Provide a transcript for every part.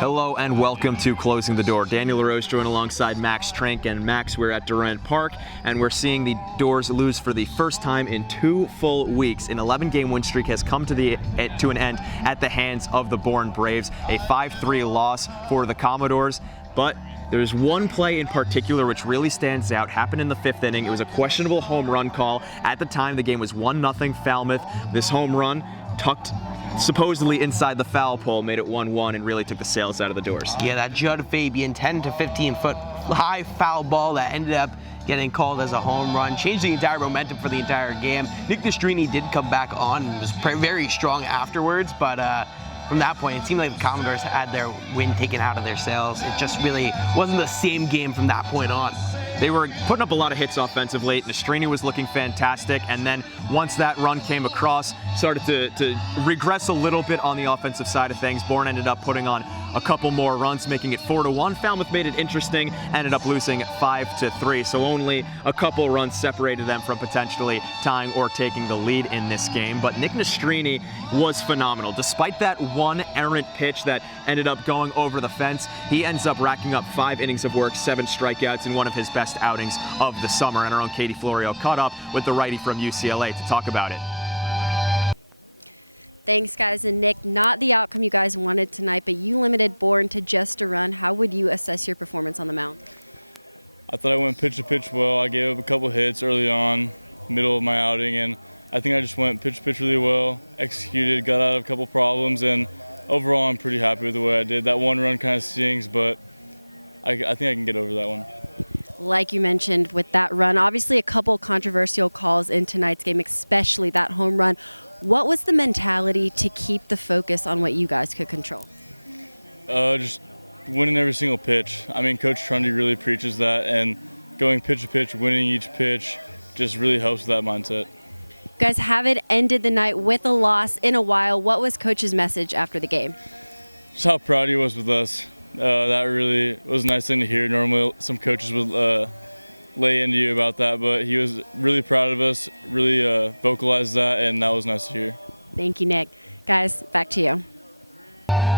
Hello and welcome to Closing the Door. Danny Larose joined alongside Max Trink, and Max, we're at Dore Park, and we're seeing the Doors lose for the first time in 2 full weeks. An 11-game win streak has come to an end at the hands of the Bourne Braves. A 5-3 loss for the Commodores, but there's one play in particular which really stands out. Happened in the 5th inning. It was a questionable home run call. At the time, the game was 1-0 Falmouth. This home run, tucked supposedly inside the foul pole, made it 1-1 and really took the sails out of the Doors. Yeah, that Judd Fabian 10 to 15 foot high foul ball that ended up getting called as a home run, changed the entire momentum for the entire game. Nick Nastrini did come back on and was very strong afterwards, but from that point, it seemed like the Commodores had their win taken out of their sails. It just really wasn't the same game from that point on. They were putting up a lot of hits offensively. Nastrini was looking fantastic, and then once that run came across, started to regress a little bit on the offensive side of things. Bourne ended up putting on a couple more runs, making it 4-1. Falmouth made it interesting, ended up losing 5-3, so only a couple runs separated them from potentially tying or taking the lead in this game. But Nick Nastrini was phenomenal. Despite that one errant pitch that ended up going over the fence, he ends up racking up 5 innings of work, 7 strikeouts in one of his best outings of the summer. And our own Katie Florio caught up with the righty from UCLA to talk about it.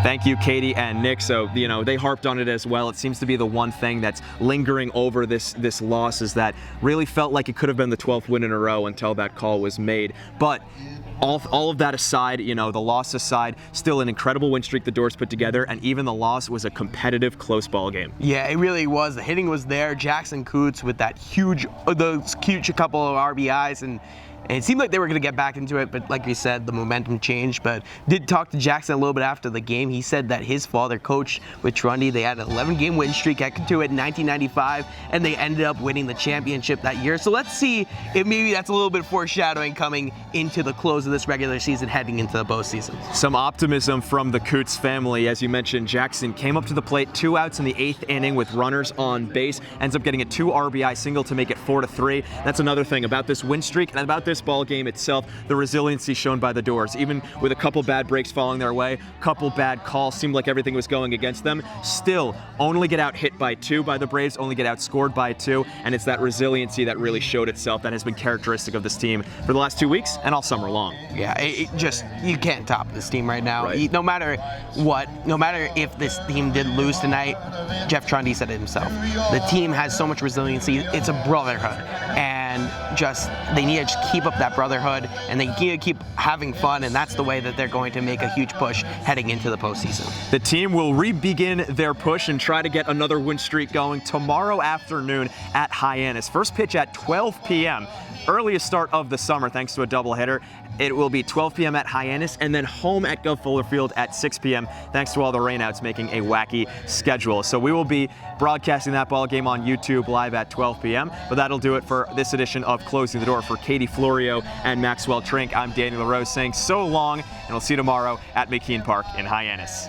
Thank you, Katie and Nick. So, they harped on it as well. It seems to be the one thing that's lingering over this loss, is that really felt like it could have been the 12th win in a row until that call was made. But all of that aside, the loss aside, still an incredible win streak the Doors put together, and even the loss was a competitive, close ball game. Yeah, it really was. The hitting was there. Jackson Coots with that huge couple of RBIs, and it seemed like they were going to get back into it, but like we said, the momentum changed. But did talk to Jackson a little bit after the game. He said that his father coached with Trundy. They had an 11-game win streak at to it in 1995, and they ended up winning the championship that year. So let's see if maybe that's a little bit foreshadowing coming into the close of this regular season, heading into the postseason. Some optimism from the Coots family. As you mentioned, Jackson came up to the plate, 2 outs in the 8th inning with runners on base, ends up getting a 2 RBI single to make it 4-3. That's another thing about this win streak and about this ball game itself, the resiliency shown by the Doors. Even with a couple bad breaks falling their way, couple bad calls, seemed like everything was going against them, still only get out hit by 2 by the Braves, only get outscored by 2, and it's that resiliency that really showed itself, that has been characteristic of this team for the last 2 weeks and all summer long. Yeah, you can't top this team right now. Right. No matter what, no matter if this team did lose tonight, Jeff Trundy said it himself. The team has so much resiliency. It's a brotherhood, and they need to just keep up that brotherhood, and they need to keep having fun, and that's the way that they're going to make a huge push heading into the postseason. The team will re-begin their push and try to get another win streak going tomorrow afternoon at Hyannis. First pitch at 12 p.m. Earliest start of the summer thanks to a doubleheader. It will be 12 p.m. at Hyannis and then home at Gov Fuller Field at 6 p.m. thanks to all the rainouts making a wacky schedule. So we will be broadcasting that ball game on YouTube live at 12 p.m. But that'll do it for this edition of Closing the Door. For Katie Florio and Maxwell Trink, I'm Danny Larose saying so long, and we'll see you tomorrow at McKean Park in Hyannis.